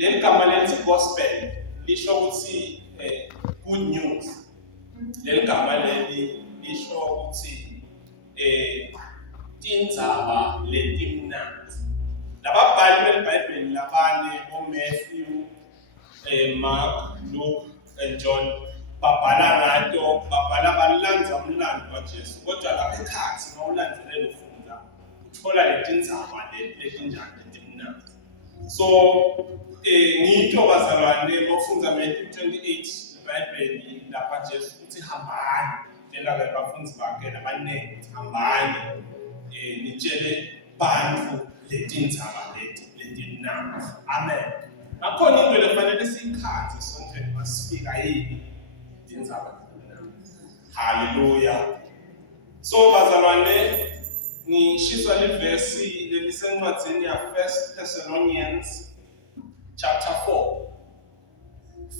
leli gama lelithi gospel lisho ukuthi good news. Leli gama leli lisho ukuthi tindzaba letimnandi. Lababhali beBhayibheli labane oMatthew, Mark, Luke and John babhala ngato, babhala balandza umlando kaJesu. Kodwa lapha ekhathi mawulandzelela ufunda uthola letindzaba letinjani letimnandi. So ngito bazalwane mawufundza Matthew 28 iBhayibheli lapha Jesu uthi hambani tshela abafundzi bakhe labanengi hambani nitshele bantfu letindzaba letimnandi. Amen. Akhona into lefanele siyikhathe sonkhe masifika yini tindzaba letimnandi. Hallelujah. So bazalwane ngishiswa livesi lelisencwadzini ya 1 Thessalonians chapter 4.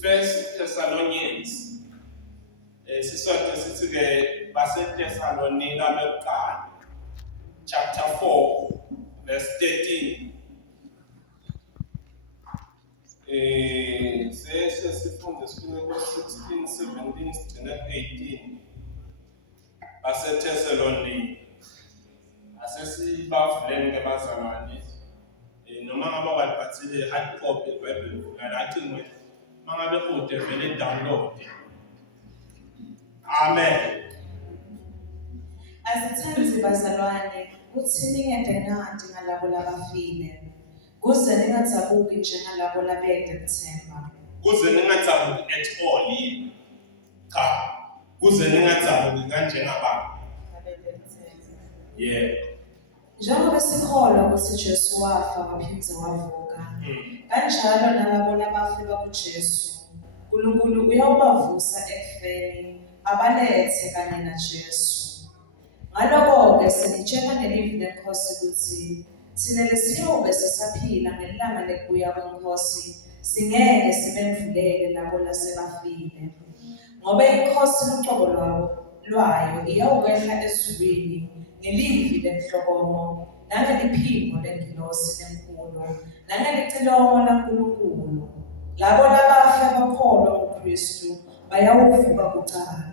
1 Thessalonians siswati sithi ke baseThessalonika bekuqala chapter 4 verse 13. Sesifunde sifike ku-16, 17, sigcine 18. BaseThessalonika asesibavuleni ke bazalwane noma ngabe waliphathile hard copy iBhayibheli ngalathi ngwe mangabe kude vele download. Amen. Asithenzi bazalwane kuthi ningendenandi ngalabo labafile kuze ningadzabuki njengalabo labede kuthemba. Kuze ningadzabuki at all yini? Cha. Kuze ningadzabuki kanjengababa. Yeah. Njengoba sikholwa ukuthi Jesu wafa waphindze wavuka, kanjalo nalabo labafile kuJesu, uNkulunkulu uyawubavusa ekufeni abalethe kanye naJesu. Ngaloko-ke sinitshela ngelizwi leNkosi ukuthi thina lesiyobe sisaphila ngelanga lekubuya kweNkosi singeke sibendlulele labo lasebafile. Ngoba iNkosi noqobo lwayo iyawukwehla ezulwini ngelizwi lenhlokomo nangeliphimbo lengilosi lenkulu nangelicilongo laNkulunkulu. Labo labafa bakholwa kuKristu bayawuvuka kuqala.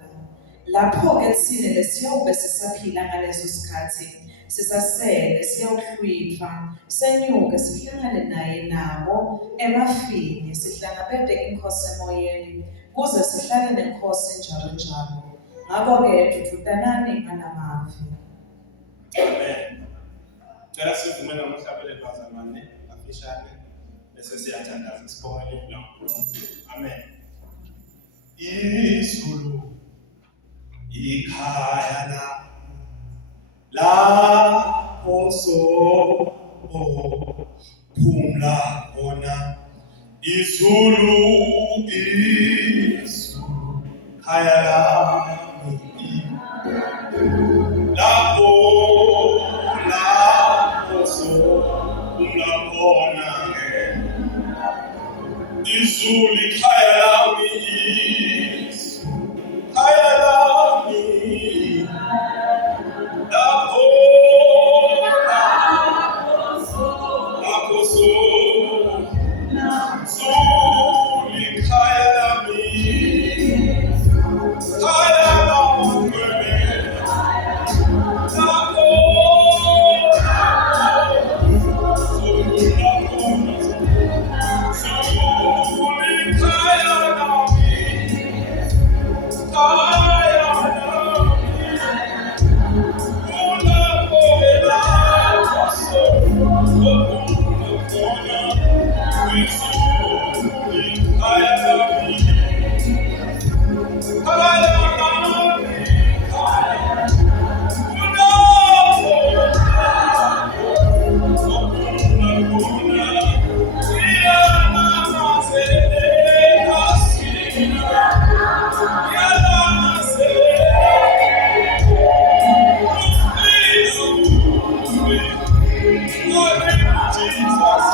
Lapho-ke thina lesiyobe sisaphila ngaleso sikhathi sisasele siyawuhlwitha senyuke sihlangane naye nabo emafini sihlangabeze iNkosi emoyeni kuze sihlale neNkosi njalo njalo. Ngakho-ke thuthutanani ngalamavi. Amen. Cela sivume namuhlabele bazalwane afishane bese siyathandaza sibonga ilizwi laNkulunkulu. Amen. Izulu ikhaya lapho sophumla khona. Izulu khaya lami lapho sophumla khona. Izulu ikhaya lami khaya lami lapho ikhaya lami khaya lami Jesus.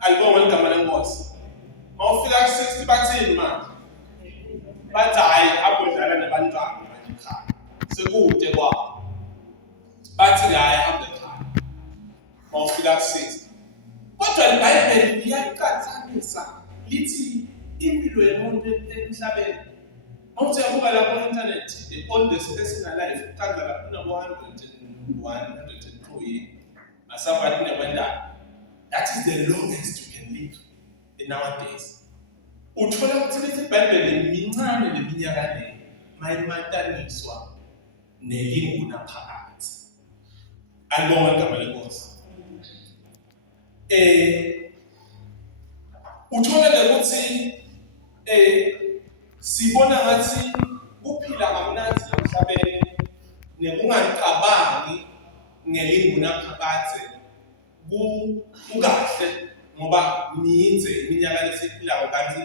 Alibonga igama lenkosi. Mawufika 60 bathini manje. bekude kwabo. Bathi hamba ekhaya. Bawufika ku-6. Kodwa iBhayibheli liyaqhathanisa lithi impilo yomuntu emhlabeni. Mawuthi uyabuka lapha ku-internet, the oldest person alive, uqanza lapha una-102 asabathi nekwendala. That is the longest you can live nowadays. Uthola ukuthi lithi iBhayibheli mincane leminyaka le mayimataniswa nelinguna phakathi. Alibonga igama lenkosi. Uthola ukuthi sibona ngathi kuphila kamnandi emhlabeni nekungacabangi ngelinguna phakathi kukahle ngoba ninze iminyaka lesiphilayo kanti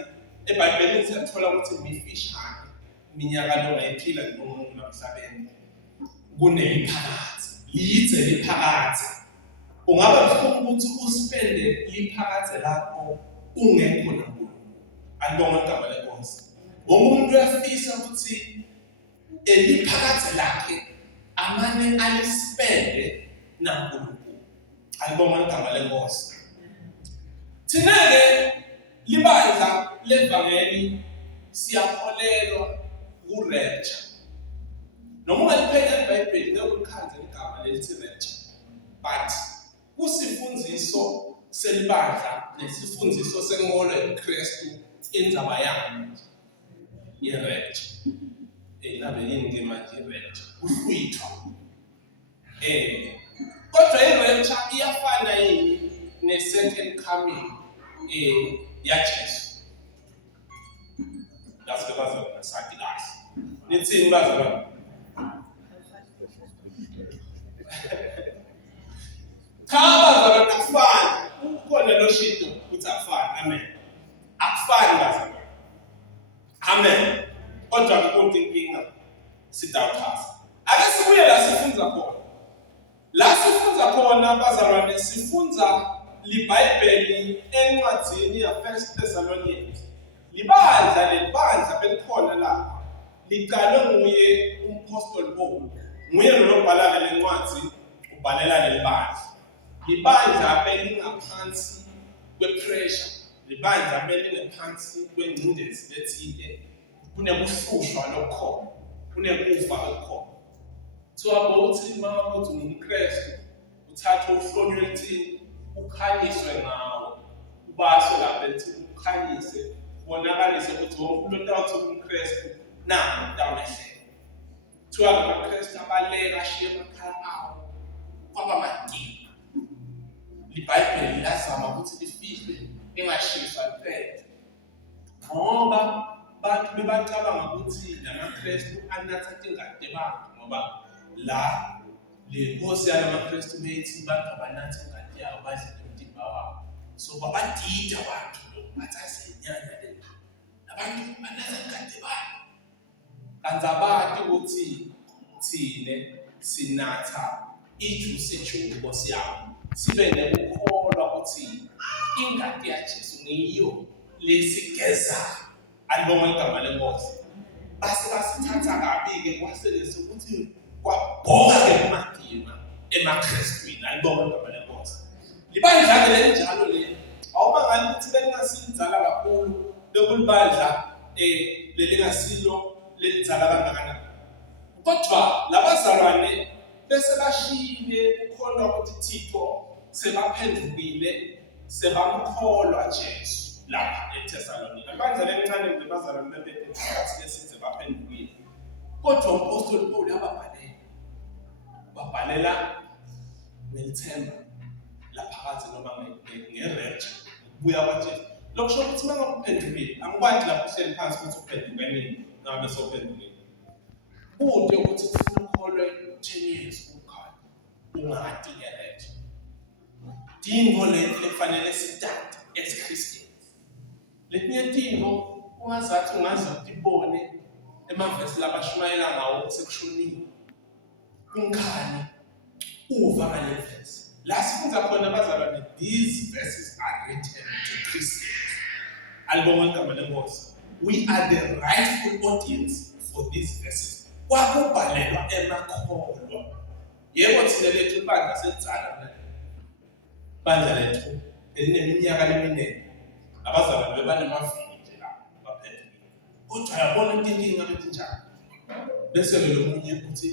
eBhayibhelini siyathola ukuthi mifishane iminyaka lo ngayiphila nomuntu emhlabeni kuneliphakathi lidze liphakathi ungaba mkhulu ukuthi uspende liphakathi lapho ungekho nakulo alibonga igama lenkosi wonke umuntu uyafisa ukuthi eliphakathi lakhe amane alispende naNkulunkulu alibonga igama lenkosi thina-ke libandla levangeli siyakholelwa ku-rapture noma ungaliphenya eBhayibhelini ngeke ulikhanze igama lelithi rapture but kusifundiso selibandla nesifundiso senkolo eKristu indzaba yami ye-rapture ngabe yini ke manje i-rapture kuhlwithwa kodwa i-rapture iyafana yini ne-second coming yaJesu that's the bazalwane sathi kahle nithini bazalwane bazalwane akufani ukhona lo shinto ukuthi akufani amen akufani bazalwane amen kodwa akukho inkinga sidawuchaza ake sibuye la sifunza khona bazalwane sifunza liBhayibheli encwadzini ya1 Thessalonians libandla lelibandla belikhona lapha liqalwe nguye umpostoli Paul nguye lobhala lencwadzi ubhalela lelibandla libandla belingaphansi kwepressure libandla belingaphansi kwengcindezi lethile kunekuhlushwa lokukhona kunekufa okukhona so ukuthi mama uthi umKristu uthatha uhlolo lwethini ukhanyiswe ngawo ubaswe lapha ethi ukhanyise ubonakalise ukuthi wonke umuntu othi umKristu nawo mntawumehle kuthiwa amaKristu abaleka ashiye emakhaya awo kwaba madini iBhayibheli lazama ukuthi lifihle lingashiswa liphele ngoba bantu bebacabanga ukuthi lamaKristu anatha ingadi babo ngoba la le nkosi yalamaKristu bethi bantu abanatha ingadi yabo badle umtimba wabo so babadida abantu lo bathasenyanya le abantu banatha ingadi babo kanti abati ukuthi thine sinatha ijuice enkosi yabo sibe nekukholwa ukuthi ingadi yaJesu ngiyo lesigeza alibonga igama lenkosi base basithatha kabi-ke kwaselese ukuthi kwabhoka-ke kumadima emaKristwini alibonga igama lenkosi libandla-ke lelinjalo leli awumangali ukuthi belingasinzala kakhulu bekulibandla lelingasilo lelizala kangakanani kodwa labazalwane bese bashiyile ukukholwa ukuthi Thixo sebaphendukile sebamkholwa Jesu lapha eThesalonika ibandla lencane nje bazalwane bebethe isikhathi lesize baphendukile kodwa umpostoli Paul babhalela nelithemba laphakathi noma ngerapture ukubuya kwaJesu lokusho ukuthi uma ngokuphendukile angikwazi lapho uhleli phansi ukuthi uphenduke nini ngabe sophendukile kude ukuthi ufuna ukholwe 10 years ukhaya ungadi ngerapture dingo leli kufanele sithathe as Christians letinye dingo ungazathi ungaze utibone emavesi labashumayela ngawo sekushonile kunkhani uva ngale verse la sifunza khona bazalwane these verses are written to Christians alibonga igama lenkosi we are the rightful audience for these verses kwakubhalelwa emakholwa. Yebo thina lethu ibandla selitsala bandla lethu elineminyaka eminingi. Abazalwane bebanemavili nje la baphethe. Kodwa uyabona inkinga bethi njani? Bese lo munye uthi,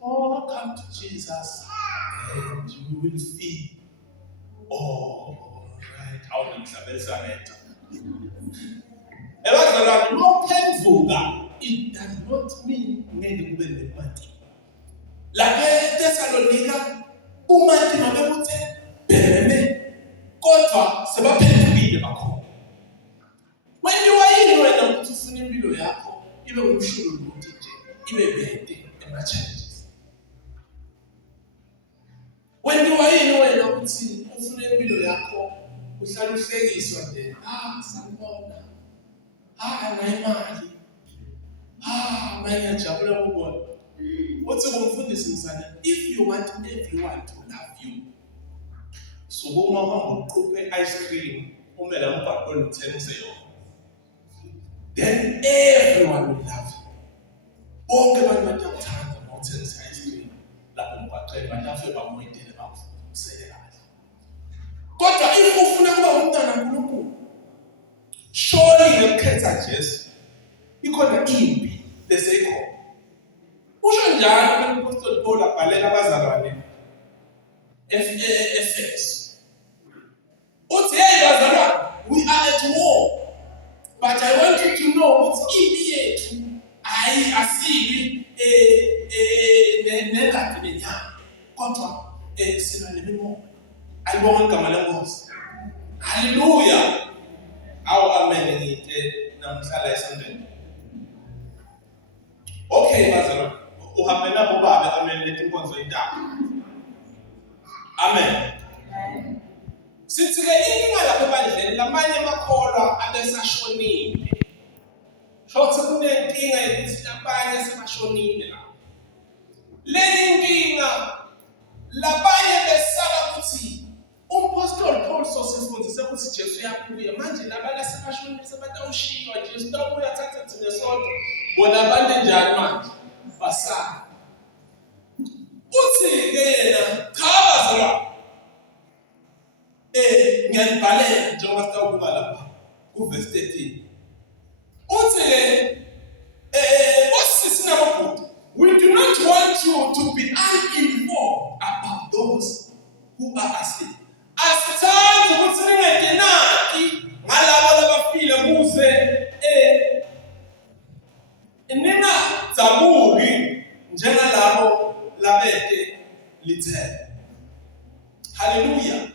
"Oh, come to Jesus and you will feel." Oh, right. Awungihlabelisa neta. Abazalwane mawuphenduka, it does not mean ngeke kube nemali. Lapha eThesalonika uManti mabekuthe bheme kodwa sebaphendukile bakhona. Wenziwa yini wena ukuthi ufune impilo yakho ibe umshulu ukuthi nje ibe bede ema-challenges? Wenziwa yini wena ukuthi ufune impilo yakho uhlale uhlekiswa nje, sanibona, anayimali, ngiyajabula ukubona. Uthi kumfundisi msana, if you want everyone to love you, so uma uhamba uqhuphe ice cream umele umgwaqweni uthengise yona, then everyone will love you. Bonke abantu bayakuthanda uma uthengisa ice cream lapho emgwaqweni, batafike bamoyitele bakusele kahle. Kodwa if ufuna kuba umntwana kaNkulunkulu, surely ngekukhetha Jesu ikhona impi leseyikhona. Usho njalo uMpostoli Paul abhalela abazalwane Efesu. Uthi, "Hey bazalwane, we are at war. But I want you to know ukuthi impi yethu asibi nengathi benyama. Kodwa silwa nemimoya." Ayibonga igama lenkosi. Hallelujah. Awu amen ngithe namhlala esandleni. Okay bazalwane. Uhambe nabo babe amen lethi inkonzo intaba. Amen. Sithi ke inkinga lapha ebandleni lamanye amakholwa abesashonile. Shothi kunenkinga yokuthi labanye sebashonile la. Leli inkinga labanye besaba ukuthi uMpostoli Paul sosifundise ukuthi Jesu uyabuya. Manje labanye sebashonile sebatawushiywa Jesu uyabuya thatha thina sonke. Bona abantu njani manje? Basana. Uthi ke yena cha bazalwane. Ngiyabhalela njengoba sitawubuka lapha kuverse 13. Uthi osisi nababhuti, we do not want you to be uninformed about those who are asleep. Asithandi ukuthi ningakenaki ngalabo labafile kuze ningazabuki njengalabo labete lithele. Hallelujah.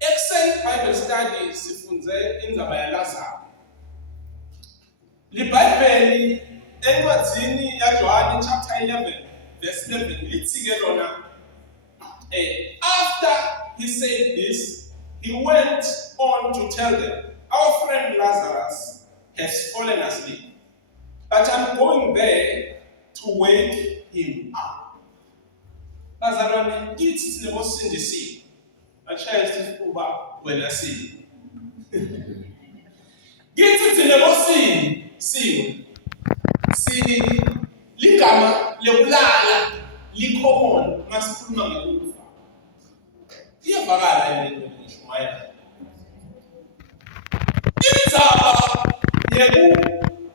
Excellent Bible study sifunze indzaba yaLazaro. LiBhayibheli encwadzini yaJohane chapter 11 verse 11 lithi ke lona after he said this, he went on to tell them, "Our friend Lazarus has fallen asleep, but I'm going there to wake him up." Bazalwane, kithi sinemosindisiwe. Achaya isifuba wena sini. Kithi sinemosindisiwe. Ligama lekulala licommon masikhuluma ngekufa. Iyavakala into ngishumayela. Indzaba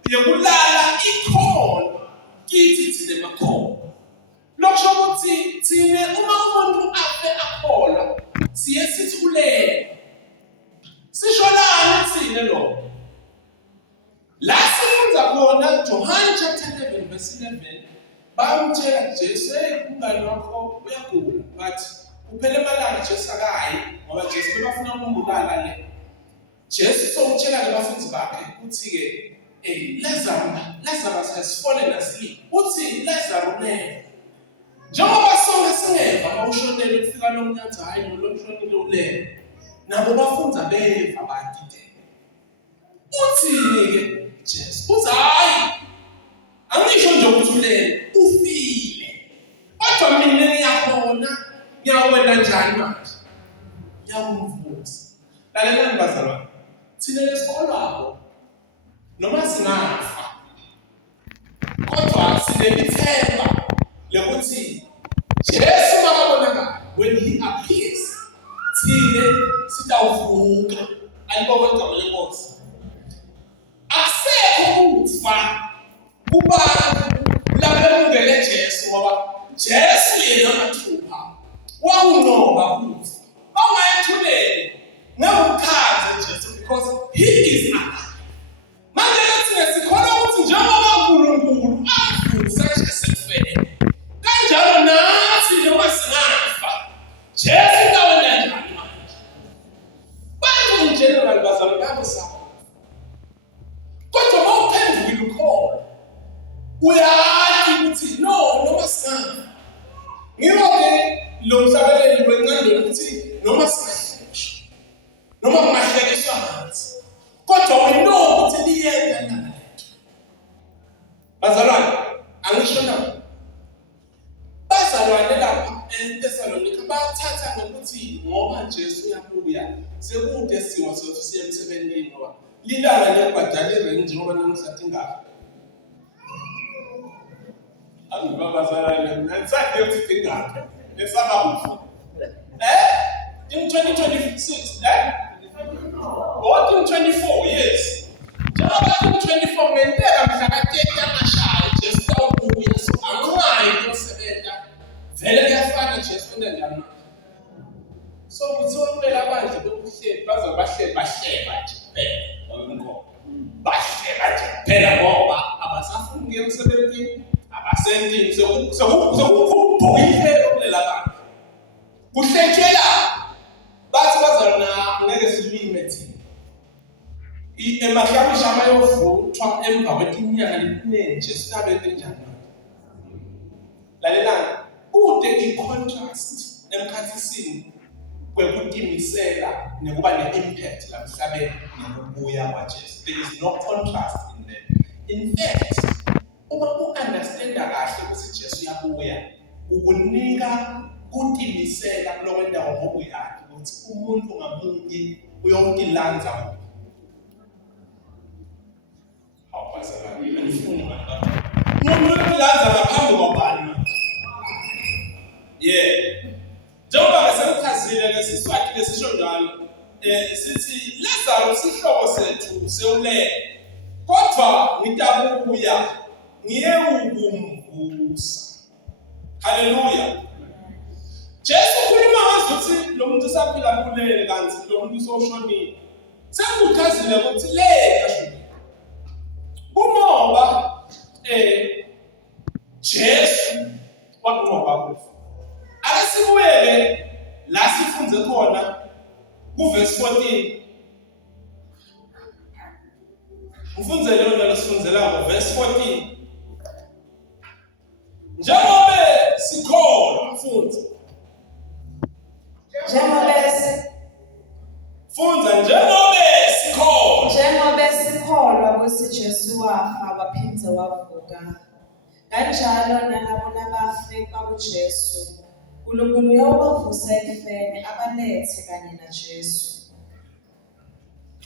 yekulala icommon kithi sinemakhono. Lokusho ukuthi thina uma umuntu afe akhola siye sithulele. Sisholana thina lo. La sifunza khona John chapter 11 verse 11 bamtshela Jesu, "Umngane wakho uyagula, but uphele amalanga Jesu akayi ngoba Jesu bebafuna ukumbulala le." Jesu somtshela ke bafundi bakhe uthi ke Lazarus has fallen asleep. Uthi Lazarus ne. Njengoba sonke singeva bawushonele kufika lo mnyanza hayi lo mshonele ulele. Nabo bafunza beva bathi uthini ke Jesu? Uthi hayi angisho nje ukuthi ulele ufile. Kodwa mina ngiyakhona ngiyawena njani manje? Ngiyamvusa. Lalelani bazalwane. Thina lesikolo lapho noma singafa kodwa sinelithemba lokuthi Jesu makabonakala, when he appears, thine sitawuvuka. Alibona igama lenkosi. Akusekho ukufa kubantu labelungele Jesu ngoba Jesu yena mathupha wawunqoba ukufa. Awungayithuleli ngekukhaze Jesu because he is alive. Manje thina sikholwa ukuthi njengoba uNkulunkulu avusa esifeni, kanjalo nathi noma singafa Jesu utawenza njani manje? Bantu in general bazalwane sawo. Kodwa mawuphendukile ukhona, uyathi ukuthi no noma singafa. Ngiwo-ke lo mhlabeleli wencane ukuthi noma singahlekiswa, noma kungahlekiswa ngathi, kodwa we know ukuthi liyenda lana lethu. Bazalwane, angisho na. Bazalwane lapha eThesalonika bathatha ngokuthi ngoba Jesu uyabuya, sekude simo sethu siye emsebenzini ngoba lilanga lebhadala irenji ngoba namhlanje ingaphi. Angibabazalwane, nantsakhe ukuthi ingaphi. Esaba kufa. In 2026, what in 24 years? Njengoba in 24 ngentela mhla ka-30 amashaya Jesu utawubuya, so anqwayi yosebenza vele kuyafana Jesu wena njani. So kuthiwa kumele abandla bokuhleba baze bahleba nje kuphela ngoba bahleba nje kuphela ngoba abasafuni ukuya emsebenzini, abasendini sekubhokile okulela abantu. Kuhletshela bathi bazalwana ngeke silime thina. Emahlamisha amayovuthwa emva kwetinyanga leminingi nje sinabenze njani. Lalelani, kude i-contrast emkhathisini kwekutimisela nekuba ne-impact la emhlabeni nokubuya kwaJesu. There is no contrast in them. In fact, uma u-understanda kahle ukuthi Jesu uyabuya, ukunika kutimisela kulo ndawo ngoba uyazi ukuthi umuntu ngamunye uyokulanza kuphi. Awubazalwane, angifuni manje. Umuntu uyokulanza ngaphambi kwabani? Njengoba ngesemchazile ngesiswati lesisho njalo, sithi Lazarus isihlobo sethu sewulele. Kodwa ngitabuya ngiye ukumvusa. Haleluya. Jesu ukhuluma ngazuthi lo muntu usaphila kulele kanti lo muntu usoshonile. Sekuchazile ukuthi le kashonile. Kungoba Jesu waqoba kufa. Akasibuyele la sifunze khona kuverse 14. Ufunze lona lesifunzela verse 14. Njengoba sikholwa mfundzi. Njengoba sikholwa ukuthi Jesu wafa waphinde wavuka, kanjalo nalabo abafe kwakuJesu uNkulunkulu uyawavusa ekufeni abalethe kanye naJesu.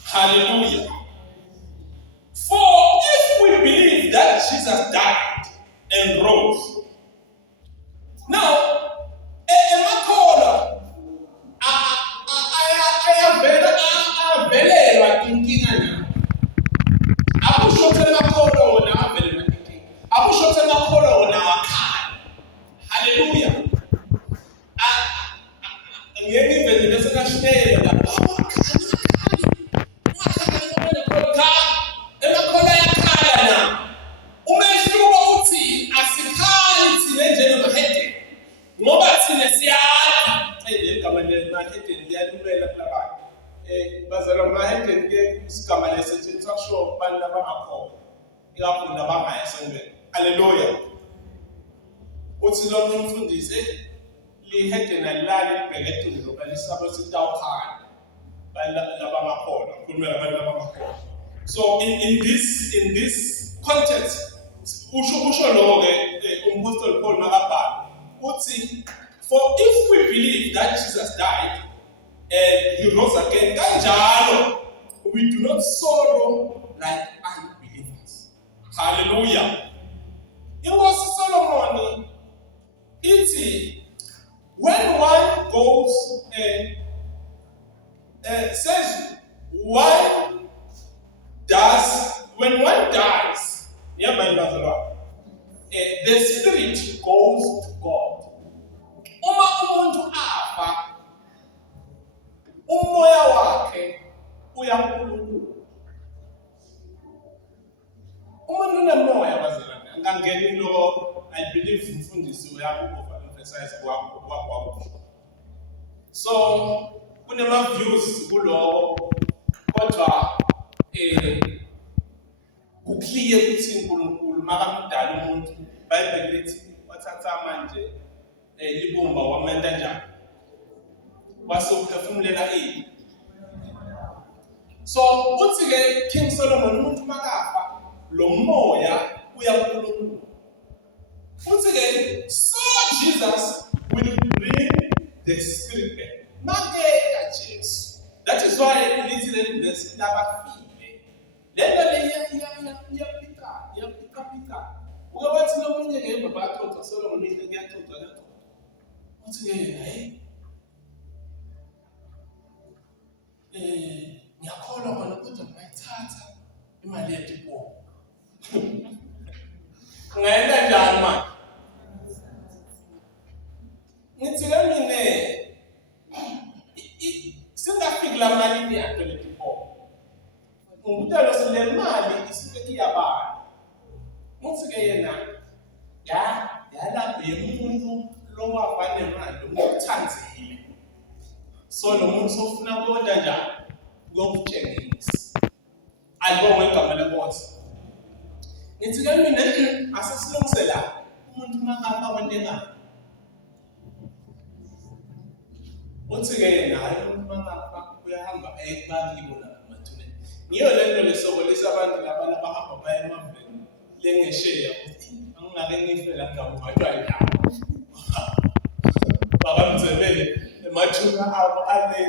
Hallelujah. For if we believe that Jesus died and rose, now emakholwa ayavelelwa inkinga na. Akusho ukuthi emakholwa wona avelelwa inkinga. Akusho ukuthi emakholwa wona wakhala. Hallelujah. Ngeke ivele bese kashinela lapha. Ngoba thina siyazi igama le-Mahedeni liyalumela kulabanye. Bazalwa Mahedeni ke isigama lesetshenziswa kusho abantu labangakholwa, ikakhulu nabangaya esengweni. Haleluya. Uthi lo mfundisi li-Hedeni alilali libheke etulo ngoba lisabo sitawukhanya. Labangakholwa, ukhulumela abantu labangakholwa. So in this context, usho lo-ke umpostoli Paul makabhala. For if we believe that Jesus died and he rose again, kanjalo, we do not sorrow like unbelievers. Hallelujah. Inkosi Solomon ithi, when one goes, says, when one dies, the spirit goes to God. Uma umuntu afa, umoya wakhe uya kuNkulunkulu. Umuntu unemoya bazalwane, angangeni lo, I believe umfundisi uyaku-overemphasize kwakho. So kunema views kulo, kodwa kuclear ukuthi uNkulunkulu makamdala umuntu, iBhayibheli lithi wathatha manje libumba wamenda njani, wase uphefumulela so uthi ke King Solomon umuntu makafa lo moya uya kuNkulunkulu. Uthi ke so Jesus will bring the spirit back. Makeka Jesu. That is why lithi le verse labafile. Lento le iyapika. Uke wathi nomunye ngemva baxoxa Solomon into kuyaxoxa. Uthi ke yena ngiyakholwa khona kodwa ngayithatha imali yetipo. Ngayenza njani manje? Ngithi ke mina singafiki la mali yakhe letipo. Ngikutshela sile mali isuke iyabala. Ngithi ke yena yalapha umuntu lo wafa nemali ngokuthanzile. So lo muntu sofuna kodwa njani ngokutshengisa. Ayibonge igama lenkosi. Ngithi ke mina asesilungisela umuntu makafa abantu engani. Uthi ke yena hayi umuntu makafa uyahamba ebakibo lapha emathuneni. Ngiyo lento lesokolisa abantu laba abahamba baya emaveni lengesheya ukuthi angingake ngife la ngawubatshwa yila. Bakamzebele emathuna abo ale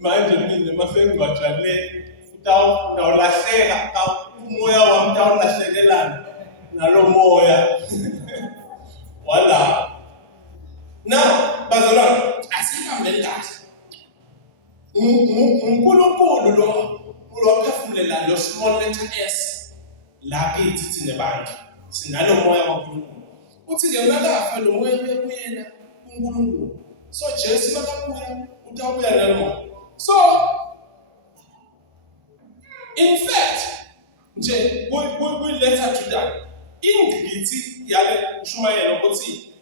manje mina masengibajale utawulahleka umoya wami utawulahlekelana nalo moya wala. Now bazalwane asihambeni kahle. uNkulunkulu lo phefumulela lo small letter s la kithi thina bantu sinalo moya kaNkulunkulu. Uthi ke makafa lo moya uyakuyena uNkulunkulu. So Jesu makabuya utawubuya nalo moya. So in fact nje letter to that ingqithi yale ushumayela ukuthi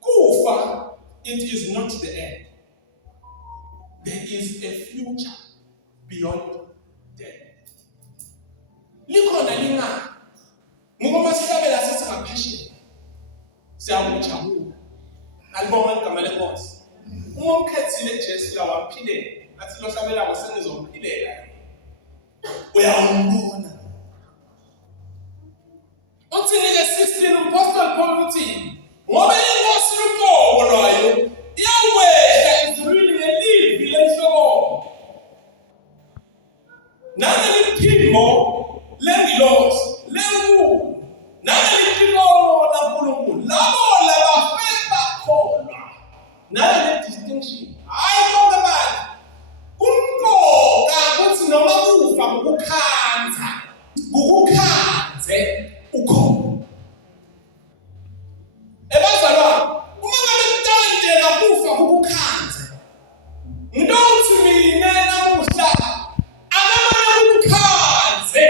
kufa it is not the end. There is a future beyond death. Likhona lingani ngoba sihlabela sesingaphesheya siyakujabula. Alibonga igama lenkosi. Uma umkhethile Jesu la wamphilela athi lo hlabela ngosenizompilela uyawubona. Uthi ke 16 Apostle Paul uthi ngoba inkosi luqobo lwayo iyawehla ezulwini ngelivi lenhloko nangeliphimbo lengilosi lenkulu nangeliphimbo laNkulunkulu labo labafeta kholwa nale distinction. Hayi bonke abantu kumqoka ukuthi noma kufa ukukhanze ukhona. Ebazalwane uma ngabe kutandela kufa ukukhanze ngithi mina namuhla akamane ukukhanze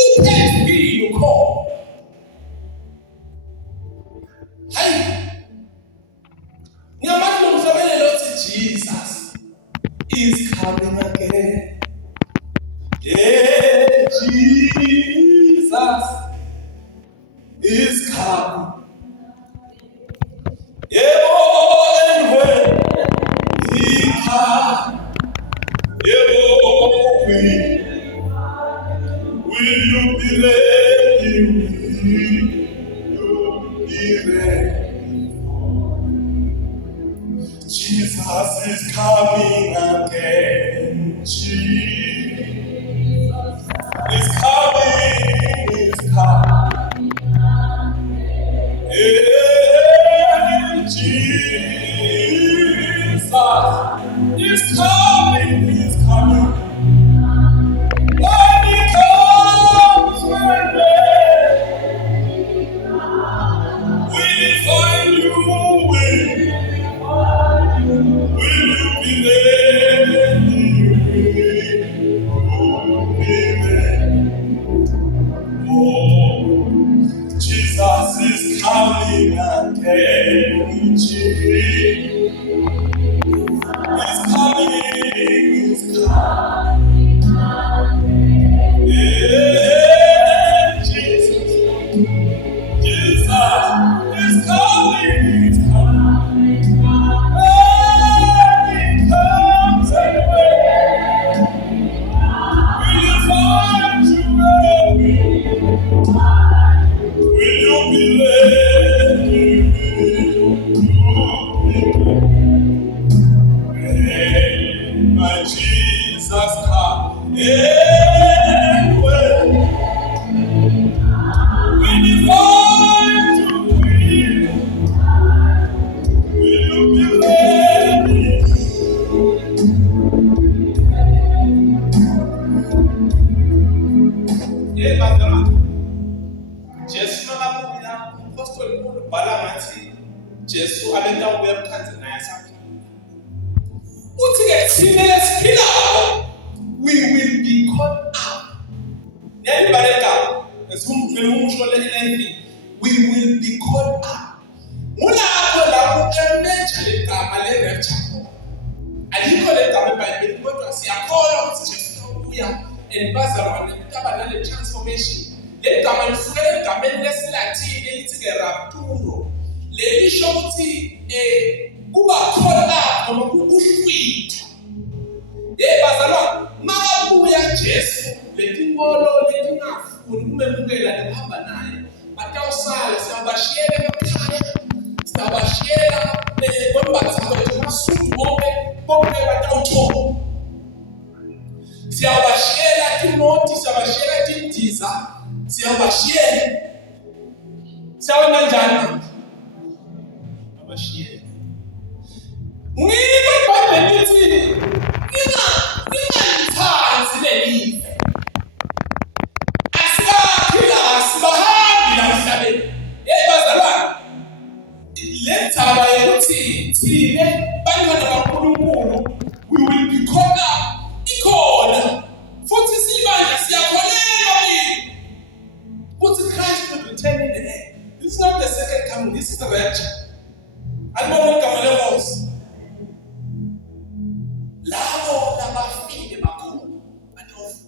uphezulu ukhona. Hayi ngiyamathi umhlabelelo uthi Jesus is coming again. Yeah, Jesus is coming. And when he comes, will you be ready? Will you be ready? Jesus is coming again. Jesus is coming, is coming. bazalwane, Jesu makabuya, umpostoli Paul ubhala ngathi Jesu abenta ubuya emkhanzini naye asaphila. Uthi-ke thina lesiphilayo, we will be caught up. Niyalibaleka ngelumusho le-NIV, we will be caught up. Mulapho lapho emeja legama le-rapture. Alikho legama eBhayibhelini kodwa siyakholwa ukuthi Jesu ubuya and bazalwane kutaba nale transformation. Le gama lisukela egameni lesiLatini elithi rapturo. Lelisho ukuthi kuba caught up noma kuhlwithwa. Bazalwane, makabuya Jesu letinkolo letingafuni kumemukela nokuhamba naye, batawusala siyabashiyela emakhaya, siyabashiyela kwembatha kwethu amasudu bonke batawuthola. Siyabashiyela timoti, siyabashiyela tindiza, siyabashiyela. Siyabona kanjani? Abashiyela. Ngibabhale lithi ningalithanzi lelive. Asikaphila sibahambi la emhlabeni. Bazalwane, le ndaba yokuthi thine bantwana kaNkulunkulu we will be caught up ikhona. Futhi sibanje siyakholelwa ukuthi Christ will return in the air. This is not the second coming, this is the rapture. Alibona igama leMose. Labo labafile bakhulu batofu.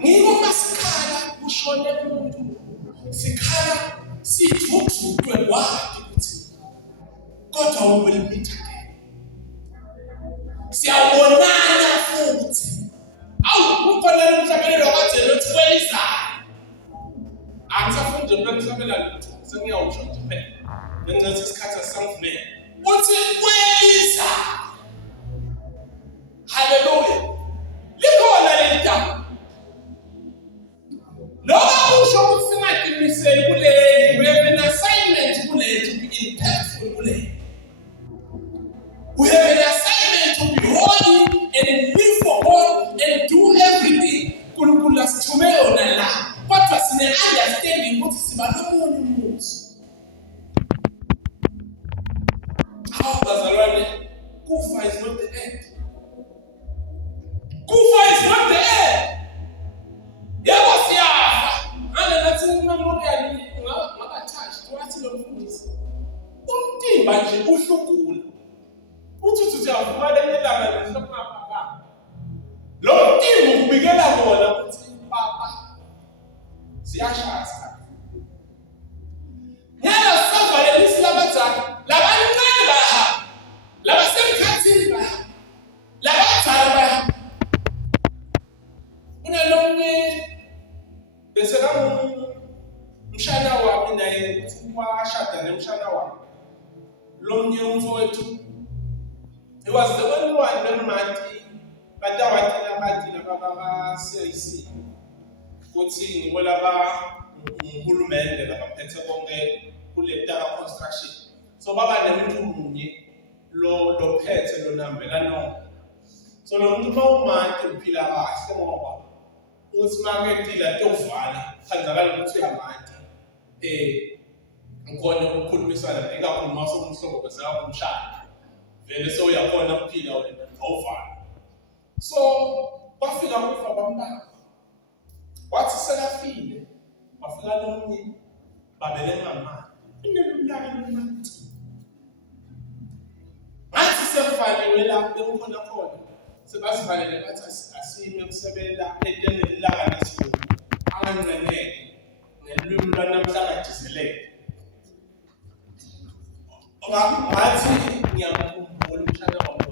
Ngiko masikhala kushone umuntu. Sikhala sithuthuthwe kwathi ukuthi kodwa we will meet again. Siyabonana futhi. Awu kufanele umhlabelelo wakhe lothi kweliza. Angisafunda ukusabela lutho. Sengiyawusho nje phela. Ngenxa isikhathi asangivumela. Uthi kweliza. Hallelujah. Likhona leli gama. Noma usho ukuthi singaqiniseli kuleli, we have an assignment kuleli to be impactful kuleli. We have an assignment to be holy and live for God and do everything. Kunkulu asithume yona la. Kodwa sine understanding ukuthi siba nomunye umuzi. Bazalwane, kufa is not the end. Kufa is not the end. Yebo siyafa. Nathi memorial ngakatouch wathi lo mfundisi. Umtimba nje uhlungula. Uthi siyavuka lelanga lesokungapha. Lo mtimba ubikela bona ukuthi papa siyashasa. Nyala sivale lisilabazana. Labancane bahamba. Labasemkhathini bahamba. Labazala bahamba. Unalonke bese mshana wami naye washada nemshana wami. Lomnye umfowethu. He was the only one bemati batawatela bathi laba CIC. Kuthi ngolaba uhulumende labaphethe konke kule Tara construction. So baba nemuntu munye lo phethe lo nambelano. So lo muntu mawumati uphila kahle ngoba uthi maketila tovala khanzakala ukuthi uyamati. Ngikona ukukhulumisana ekakhuluma somhlobo bese umshado. Vele so uyakhona ukuphila wena awuvala. So bafika kufa bambamba. Wathi sekafile bafika nomnye babele ngamani. Inelulaka nomnye. Ngathi sefaniwe lapho ukhona khona. Sebasivalele bathi asime kusebenza etenelilaka lesiko. Anganceneke nelimi lwanamhlanje ngathi ngiyakukhumbula umshana wami.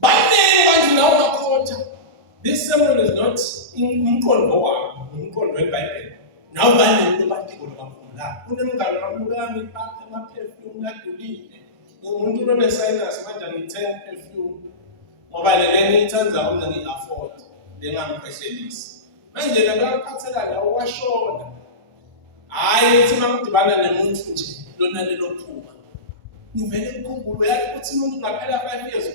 Baningi abantu nawo makhotha. This sermon is not umqondo wami, umqondo weBhayibheli. Nawo baningi batiko lokukhumbula. Kunemngane wami ukami pha ama-perfume ladulile. Umuntu one-sinus manje ngi-10 perfume. Ngoba lena ngiyithanza mina ngi-afford, lengamkhwehlelisi. Manje labaphathela lawo washona. Hayi uthi mangidibana nemuntu nje lona lelo phuma. Ngivele ngikhumbule yathi ukuthi umuntu ngaphela 5 years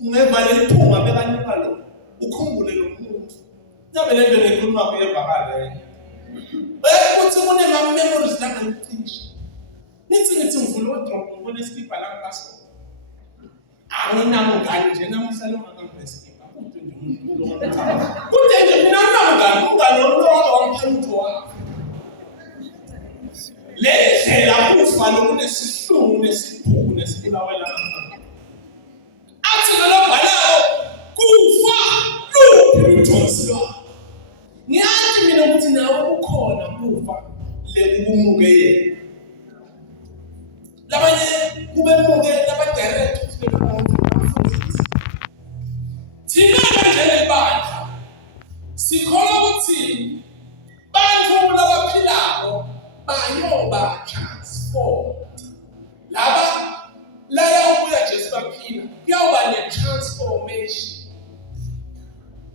ungevale iphunga bekanika lo. ukhumbule lo muntu. Ngabe le nto ngikhuluma kuyevakala kuthi kunema-memories la ngicisha. Nithi ngivula wardrobe ngibona isikibha la ngaso. Anginamngani nje namuhla lo ngakangiphe isikibha. Kude nje umuntu lo ngicabanga. Kude nje mina nginamngani, umngani wami wangipha utho wakhe. Le ndlela kufa nokunesihluku nesibhuku nesibulawela. Athi lo bhalayo kufa luphi uJosi lwakhe. Ngiyazi mina ukuthi nawe ukhona kufa le kumuke yena. Labanye kube muke laba-directors bebafundisi. Thina njengebandla sikholwa ukuthi bantu labaphilayo bayoba transformed. Laba laya ukuya Jesu baphila kuyawuba ne-transformation.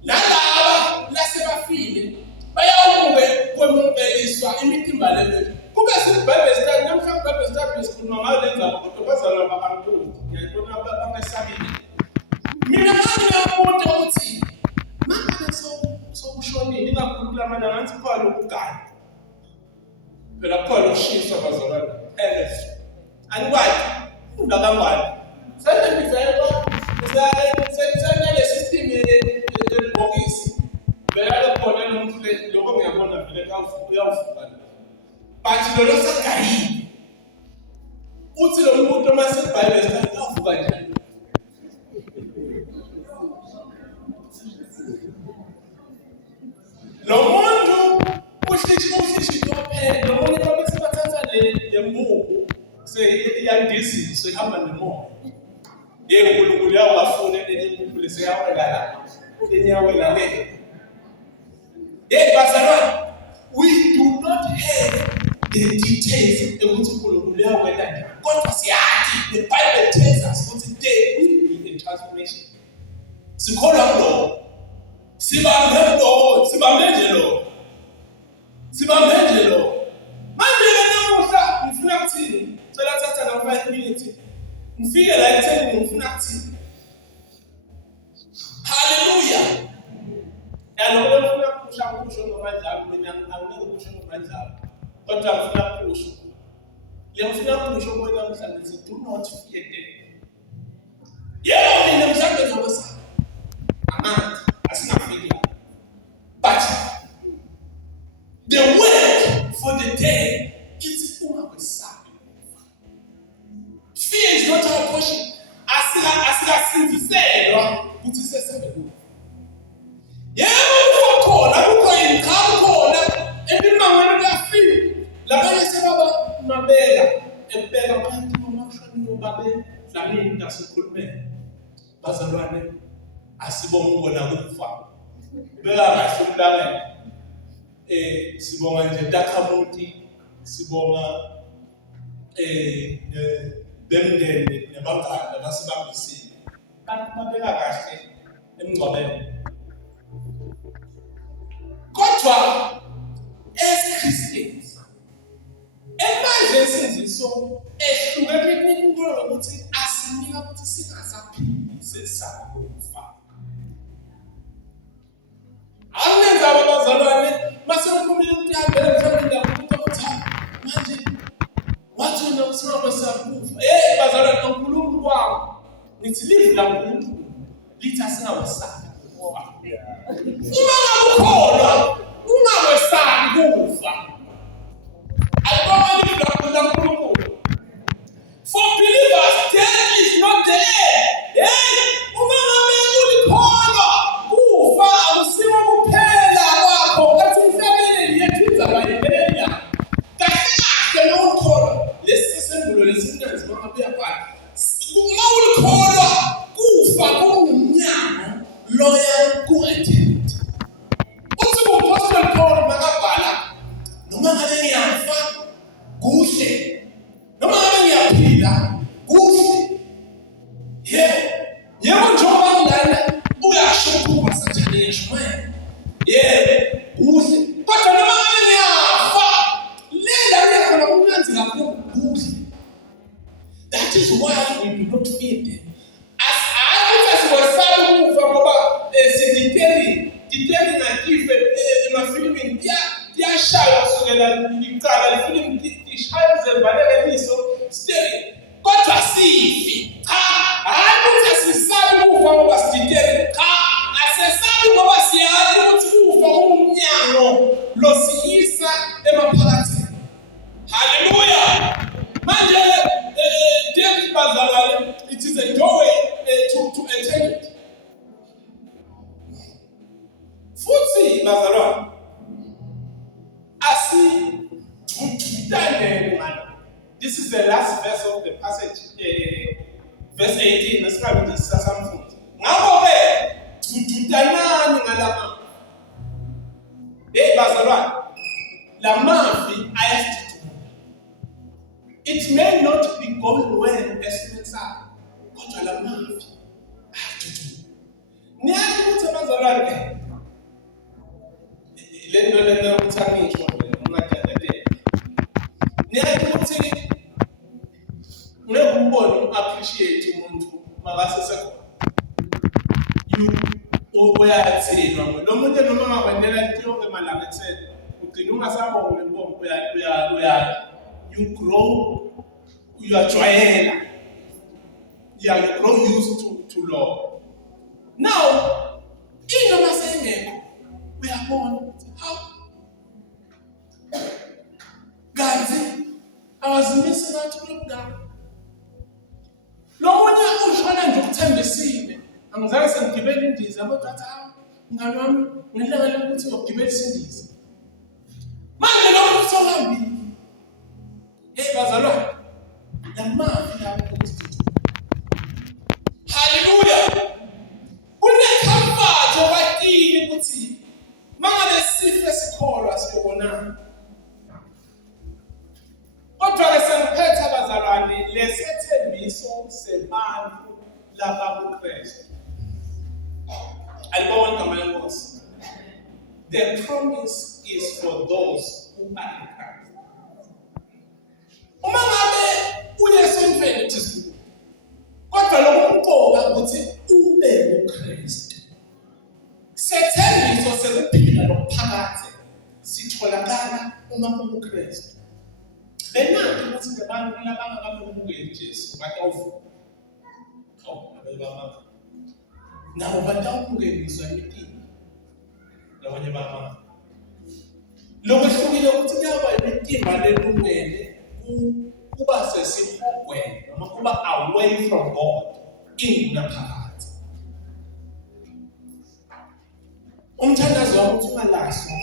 Nalaba lasebafile bayawuke kwemukeliswa imithimba lebe. Kube siBhayibheli study namhlanje iBhayibheli study sikhuluma ngayo lenzaba kodwa bazalwa bakaNkulunkulu. Ngiyayibona bangesabile. Mina ngiyabona ukuthi manje sokushonile ikakhulu kulamana ngathi khona lokugana. Phela khona ukushiswa bazalwane. Anikwazi undakangwane. Sendifela sendele system yebhokisi. Bela khona nomuntu le lokho ngiyabona vele uyawuvuka. But lo sagayini. Uthi lo muntu mase iBhayibheli study uyavuka njani? Lo muntu ushishi tophela, lo muntu bese bathatha le mbuku seyandisi sehamba nemoya. uNkulunkulu uyawafuna nembuku leseyawela la. Enyawela le. Bazalwane, we do not have the details ukuthi uNkulunkulu uyawela njani. Kodwa siyathi the Bible tells us ukuthi there will be a transformation. Sikholwa lo. Sibambe nje lo. Manje namuhla ngifuna ukuthini? Cela thatha na 5 minutes. Ngifike la ekutheni ngifuna ukuthini? Hallelujah. Yalo ngifuna ukusho ngomandla mina angeke ukusho ngomandla. Kodwa ngifuna ukusho. Ngifuna ukusho bona namhlanje do not fear them. Yebo mina mhlambe ngiyabasa. Amanda asinafika. But the word for the day is ungabesabi. Fear is not our portion. Asikasindiselwa ukuthi sesebe kubo. Yebo ukhona khona empimangweni kuyafika. Labanye sebaba ebeka phansi nomakushoni nobabe dlamini ngasikhulumela. Bazalwane asibonga ukubona kufa. Beka kahle umlangelo. Sibonga nje Takhamuti, sibonga bemndeni nabangani abasibambisile. Kanti babeka kahle emngcwabeni. Kodwa as Christians emanje esinziso ehlukene kuNkulunkulu ukuthi asinika ukuthi singasaphili sesakufa. Angenza abazalwane masephumile ukuthi ahambele mhlawumbe umuntu ukuthi manje wathi nokusaba sakufa. Bazalwane uNkulunkulu kwabo nithi live la uNkulunkulu lithi asingawesabi kufa. Uma ngakholwa ungawesabi kufa. Ayibona live la uNkulunkulu. For believers death is not there. Uma ngabe ulikholwa kufa akusiwa kuphela kwakho kathi umhlabeni yethuza bayibela. Kahle lokholwa lesisembulo lesinenzi mangabe uyabhala. Uma ulikholwa kufa kungumnyama loya ku-eternity. Uthi uPaul Paul makabhala noma ngabe ngiyafa kuhle. Noma ngabe ngiyaphila kuhle. Yebo njengoba ngilana uyasho ukuba sathane yeshumela. Kuhle. Kodwa noma ngabe ngiyafa lela uyakhona kumnanzi kakhulu kuhle. That is why we do not fear them. As I was saying, ngoba sidideka licala lifilimu lishaya livaleke liso steering kodwa sifi cha hayi ukuthi asisabi ukufa ngoba sidideke cha asesabi ngoba siyazi ukuthi ukufa umnyango losiyisa emaphakathini. Hallelujah. Manje David bazalwane, it is a doorway to eternity. Futhi bazalwane asithutane ngalo. This is the last verse of the passage, verse 18. Esikhathi nje sisasamfundi. Ngakho ke thuthutanani ngalama. Bazalwane, la mafi ayasithutha. It may not be going well esimenzayo, kodwa la mafi ayasithutha. Niyazi ukuthi bazalwane lento uthangisho ungadadadela. Niyazi ukuthi ngeke appreciate umuntu makase sekhona. Uyathenwa lo muntu noma ngabandela yonke malanga ekuseni ugcina ungasabonga inkombo you grow, you are joyela. You grow used to law. Now, in the same we are born. How? Ganzi, I was missing out to look down. Lo moja ushona nje ukuthembisile. Angizange sengigibele indiza abothatha ngani wami ngelanga lokuthi ngigibele indiza. Manje lo muntu sohambi. Bazalwane, la mafi la ukuthi. Hallelujah. Comfort obatini ukuthi mangabe sife sikholwa siyobonana. Kodwa ke sengiphetha bazalwane lesethembiso sebantu laba kuKristu. Alibona igama lenkosi. The promise is for those who are in Christ. Uma ngabe uyesu mfethu kodwa lokho kumqoka ukuthi ube uKristu. Sethembiso sekuphila lokuphakathi sitholakala uma uKristu. Benanti ukuthi abantu labangakabukeli Jesu batawuvuka. Abelama. Nabo batawubukeliswa imitima. Labanye bama. Lokuhlukile ukuthi kuyaba imitima lelungele kuba sesihogweni noma kuba away from God inaphakathi. Umthandazo wami uthi ungalahlwa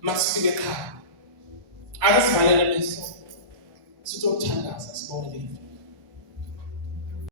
masifike ekhaya. Akasivalele amehlo. Sitothandaza sibonge